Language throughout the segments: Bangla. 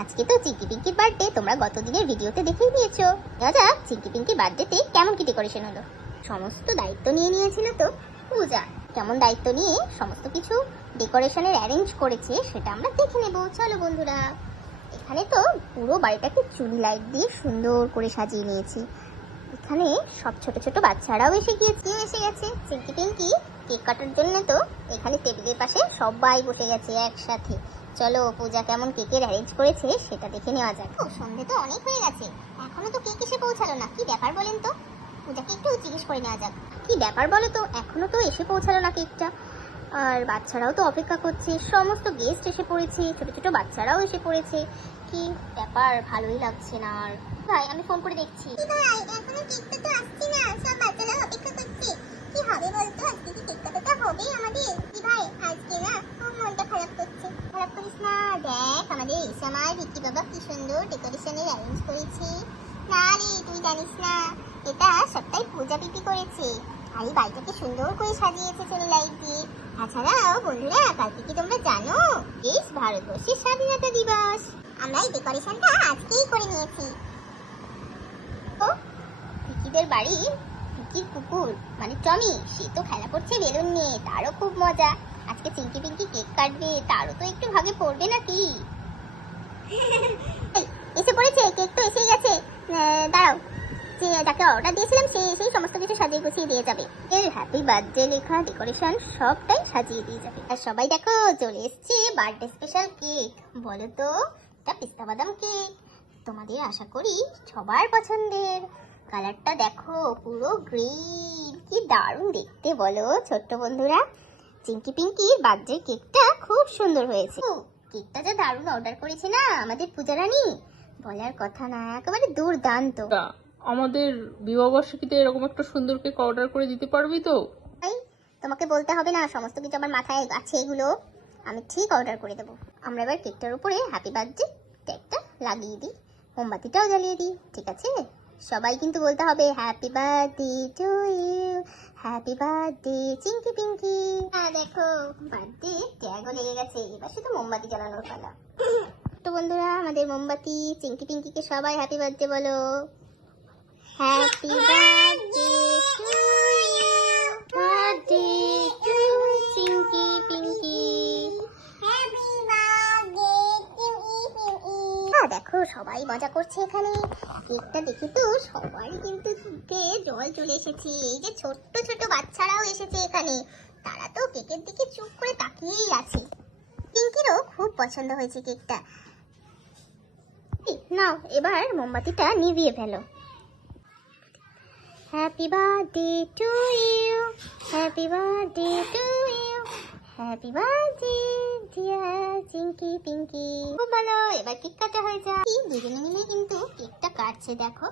আজকে তো চিঙ্কি পিঙ্কির বার্থডে তোমরা গত দিনের ভিডিওতে দেখেই নিয়েছো। যাক চিঙ্কি পিঙ্কির বার্থডেতে কেমন কি ডেকোরেশন হলো? সমস্ত দায়িত্ব নিয়ে নিয়েছিল তো? পূজা, কেমন দায়িত্ব নিয়ে সমস্ত কিছু ডেকোরেশনের অ্যারেঞ্জ করেছে, সেটা আমরা দেখে নেব। চলো বন্ধুরা। এখানে তো পুরো বাড়িটাকে চুনি লাইট দিয়ে সুন্দর করে সাজিয়ে নিয়েছি। এখানে সব ছোট ছোট বাচ্চারাও এসে গিয়েছে, এসে গেছে। চিঙ্কি পিঙ্কি কেক কাটার জন্য তো এখানে টেবিলের পাশে সবাই বসে গেছে একসাথে। চলো, পূজা কেমন কেকের অ্যারেঞ্জ করেছে সেটা দেখে নেওয়া যাক। ও, সন্ধে তো অনেক হয়ে গেছে। এখনও তো কেক এসে পৌঁছালো না। কি ব্যাপার বলেন তো? পূজাকে একটু জিজ্ঞেস করে নেওয়া যাক। কি ব্যাপার বলো তো? এখনও তো এসে পৌঁছালো না কেকটা। আর বাচ্চারাও তো অপেক্ষা করছে। সমস্ত গেস্ট এসে পড়েছে। ছোট ছোট বাচ্চারাও এসে পড়েছে। কি ব্যাপার? ভালোই লাগছে না আর। ভাই আমি ফোন করে দেখছি। ভাই এখনও কেকটা তো আসছে না। সব বাচ্চারা অপেক্ষা করছে। কি হবে বলতো আজকে কি কেক হবে আমাদের কি ভাই আজকে না মনটা খারাপ করছে খারাপ করিস না দেখ আমাদের ইসামার বিক্কি বাবা কি সুন্দর ডেকোরেশনের অ্যারেঞ্জ করেছে না রে তুই জানিস না এটা সবটাই পূজা পিপি করেছে আর এই বাড়িটাকে সুন্দর করে সাজিয়েছে চলে লাইট দিয়ে তাছাড়াও বন্ধুরা কালকে কি তোমরা জানো বেশ ভারতবর্ষের স্বাধীনতা দিবস আমরা এই ডেকোরেশনটা আজকেই করে নিয়েছি। পিকিদের বাড়ি পিকির কুকুর। মানে টমি, সে তো খেলা করছে বেলুন নিয়ে, তারও খুব মজা। আজকে চিঙ্কি পিঙ্কি কেক কাটবে, তারও তো একটু ভাগে পড়বে নাকি? এসে পড়েছে, কেক তো এসেই গেছে। দাঁড়াও। যে যাকে অর্ডার দিয়েছিলাম, সে এসেই সমস্ত কিছু সাজিয়ে গুছিয়ে দিয়ে যাবে। এর হ্যাপি বার্থডে লেখা ডেকোরেশন সবটাই সাজিয়ে দিয়ে যাবে। আর সবাই দেখো, চলে এসছে বার্থডে স্পেশাল কেক বলো তো, এটা পিস্তা বাদাম কেক তোমাদের আশা করি সবার পছন্দের। কালারটা দেখো পুরো গ্রিন। কি দারুণ দেখতে বলো ছোট্ট বন্ধুরা। চিঙ্কি পিঙ্কির বার্থডে কেকটা খুব সুন্দর হয়েছে। ও, কেকটা যা দারুণ অর্ডার করেছে না আমাদের পূজারানী? বলার কথা না একেবারে দুর্দান্ত। আমাদের বিবাহবার্ষিকীতে এরকম একটা সুন্দর কেক অর্ডার করে দিতে পারবি তো? তোমাকে বলতে হবে না সমস্ত কিছু আমার মাথায় আছে এগুলো। আমি ঠিক অর্ডার করে দেবো। আমরা এবার কেকটার উপরে হ্যাপি বার্থডে ট্যাগটা লাগিয়ে দিই। মোমবাতিটাও জ্বালিয়ে দিই ঠিক আছে? সবাই কিন্তু বলতে হবে happy birthday to you happy birthday Chinki Pinki হ্যাঁ দেখো বার্থডে ট্যাগও লেগে গেছে, এবার শুধু মোমবাতি জ্বালানোর পালা তো বন্ধুরা, আমাদের মোমবাতি চিঙ্কি পিঙ্কিকে সবাই হ্যাপি বার্থডে বলো। হ্যাপি বার্থডে সবাই মজা করছে এখানে। কেকটা দেখে তো সবারই কিন্তু জল চলে এসেছে। এই যে ছোট্ট ছোট বাচ্চারাও এসেছে এখানে। তারা তো কেকের দিকে চুপ করে তাকিয়েই আছে। পিঙ্কিরও খুব পছন্দ হয়েছে কেকটা। নাও, এবার মোমবাতিটা নিভিয়ে ফেলো। Happy birthday to you happy birthday to you happy birthday Chinki, Pinki. এবার কেক কাটা হয়ে দুজনে মিলে কিন্তু কেকটা কাটছে, দেখো।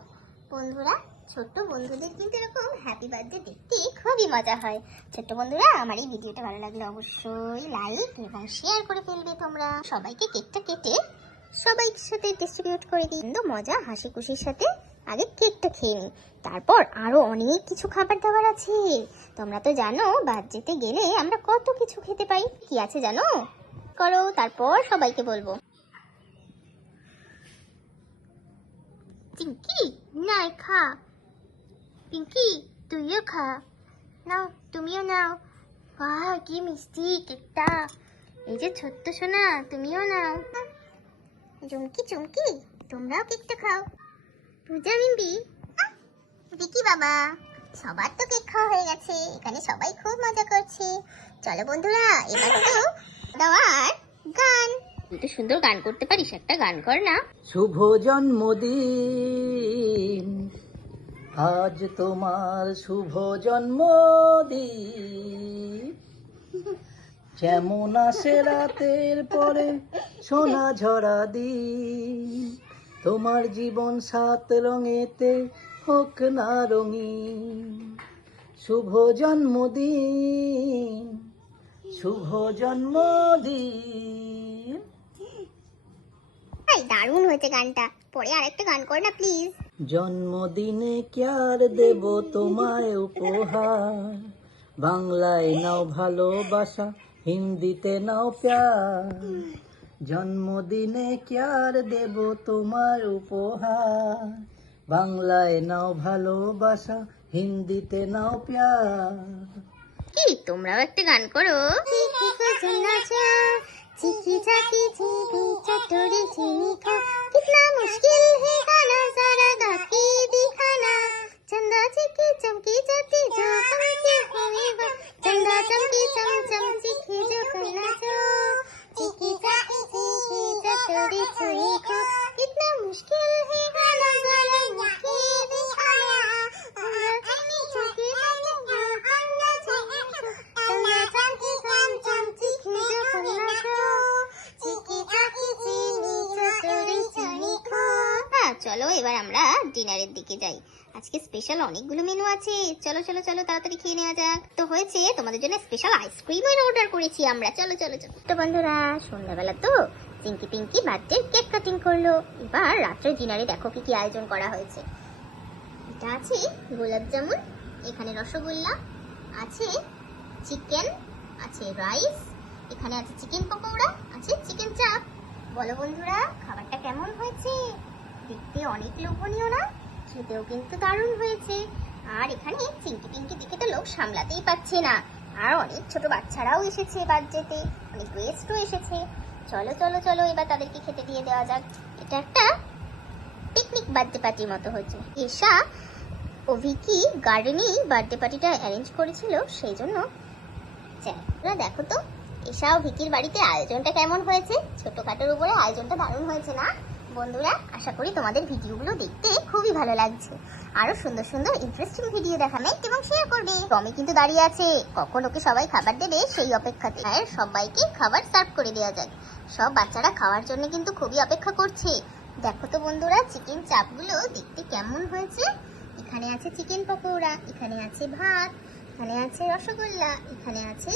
বন্ধুরা, ছোট্ট বন্ধুদের কিন্তু এরকম হ্যাপি বার্থডে দেখতে খুবই মজা হয়। ছোট্ট বন্ধুরা, আমার এই ভিডিওটা ভালো লাগলে অবশ্যই লাইক এবং শেয়ার করে ফেলবে তোমরা। সবাইকে কেকটা কেটে সবাই সাথে ডিস্ট্রিবিউট করে দিই। কিন্তু মজা হাসি খুশির সাথে আগে কেকটা খেয়ে নিই। তারপর আরও অনেক কিছু খাবার দাবার আছে। তোমরা তো জানো বার্থডেতে গেলে আমরা কত কিছু খেতে পাই। কি আছে জানো? করো, তারপর সবাইকে বলব। পিঙ্কি, নাই খা। পিঙ্কি, তুইও খা। নাও, তুমিও নাও। বাহ, কি মিষ্টি কেকটা। এই যে ছোট্ট সোনা, তুমিও নাও। চুমকি চুমকি, তোমরাও কেকটা খাও। পূজা বিম্বি বিকি বাবা, সবার তো কেক খাওয়া হয়ে গেছে। এখানে সবাই খুব মজা করছে। চলো বন্ধুরা, এবার তো দেওয়ার গান। তুই তো সুন্দর গান করতে পারিস একটা গান কর না। শুভ জন্মদিন আজ তোমার শুভ জন্মদিন। যেমন আসে রাতের পরে সোনা ঝরা দিন তোমার জীবন সাত রঙেতে হোক না রঙিন। শুভ জন্মদিন। শুভ জন্মদিন। দারুণ হয়েছে গানটা। পরে আরেকটা গান কর না প্লিজ জন্মদিনে ক্যার দেব তোমায় উপহার? বাংলায় নাও ভালোবাসা হিন্দিতে নাও প্যার। জন্মদিনে কি আর দেব তোমার উপহার? বাংলায় নাও ভালোবাসা হিন্দিতে নাও প্যার। কি? তোমরাও একটা গান করো। চিকি চাকি চিনি মুশকিল হে গানা সারা চিকি চমকি জাতি যো চন্দা চমকি চম চম চিকি চিকি চলো, এবার আমরা ডিনারের দিকে যাই। আজকে স্পেশাল অনেকগুলো মেনু আছে। চলো চলো চলো, তাড়াতাড়ি খেয়ে নেওয়া যাক। তো হয়েছে, তোমাদের জন্য স্পেশাল আইসক্রিমের অর্ডার করেছি আমরা। চলো চলো চলো। তো বন্ধুরা, সন্ধ্যাবেলা তো Pinki Pinki birthday cake cutting করল। এবার রাত্রে ডিনারে দেখো কি কি আয়োজন করা হয়েছে। এটা আছে গোলাপ জামুন, এখানে রসগোল্লা, আছে চিকেন আছে রাইস এখানে আছে চিকেন পকোড়া, আছে চিকেন চাপ বলো বন্ধুরা, খাবারটা কেমন হয়েছে? দেখতে অনেক লোভনীয় না? খেতেও কিন্তু দারুণ হয়েছে। আর এখানে চিঙ্কি পিঙ্কি দিকে তো লোক সামলাতেই পারছে না। আর অনেক ছোট বাচ্চারাও এসেছে বার্থডেতে অনেক গেস্টও এসেছে। চলো চলো চলো, এবার তাদেরকে খেতে দিয়ে দেওয়া যাক। এটা একটা পিকনিক বার্থডে পার্টির মতো হচ্ছে এসা ও ভিকি গার্ডেনেই বার্থডে পার্টিটা অ্যারেঞ্জ করেছিল, সেই জন্য তোমরা দেখো তো এসা ও ভিকির বাড়িতে আয়োজনটা কেমন হয়েছে? ছোটখাটোর উপরে আয়োজনটা দারুণ হয়েছে না? বন্ধুরা, আশা করি তোমাদের ভিডিওগুলো দেখতে খুবই ভালো লাগছে। আরও সুন্দর সুন্দর ইন্টারেস্টিং ভিডিও দেখা লাইক এবং শেয়ার করবে। টমি কিন্তু দাঁড়িয়ে আছে। কখন ওকে সবাই খাবার দেবে সেই অপেক্ষাতে। আর সবাইকে খাবার সার্ভ করে দেওয়া যাক। সব বাচ্চারা খাওয়ার জন্য কিন্তু খুবই অপেক্ষা করছে। দেখো তো বন্ধুরা চিকেন চাপগুলো দেখতে কেমন হয়েছে? এখানে আছে চিকেন পকোড়া, এখানে আছে ভাত, এখানে আছে রসগোল্লা, এখানে আছে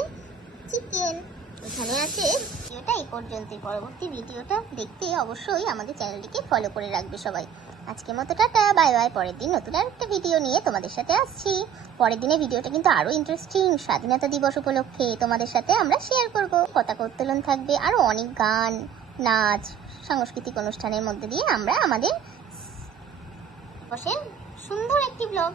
চিকেন এখানে আছে ভিডিওটা এই পর্যন্তই। পরবর্তী ভিডিওটা দেখতে অবশ্যই আমাদের চ্যানেলটিকে ফলো করে রাখবে সবাই। আজকের মতো টাটা বাই বাই পরের দিন নতুন আর একটা ভিডিও নিয়ে তোমাদের সাথে আসছি। পরের দিনের ভিডিওটা কিন্তু আরও ইন্টারেস্টিং স্বাধীনতা দিবস উপলক্ষে তোমাদের সাথে আমরা শেয়ার করব। পতাকা উত্তোলন থাকবে আরও অনেক গান, নাচ, সাংস্কৃতিক অনুষ্ঠানের মধ্যে দিয়ে আমরা আমাদের বসে সুন্দর একটি ব্লগ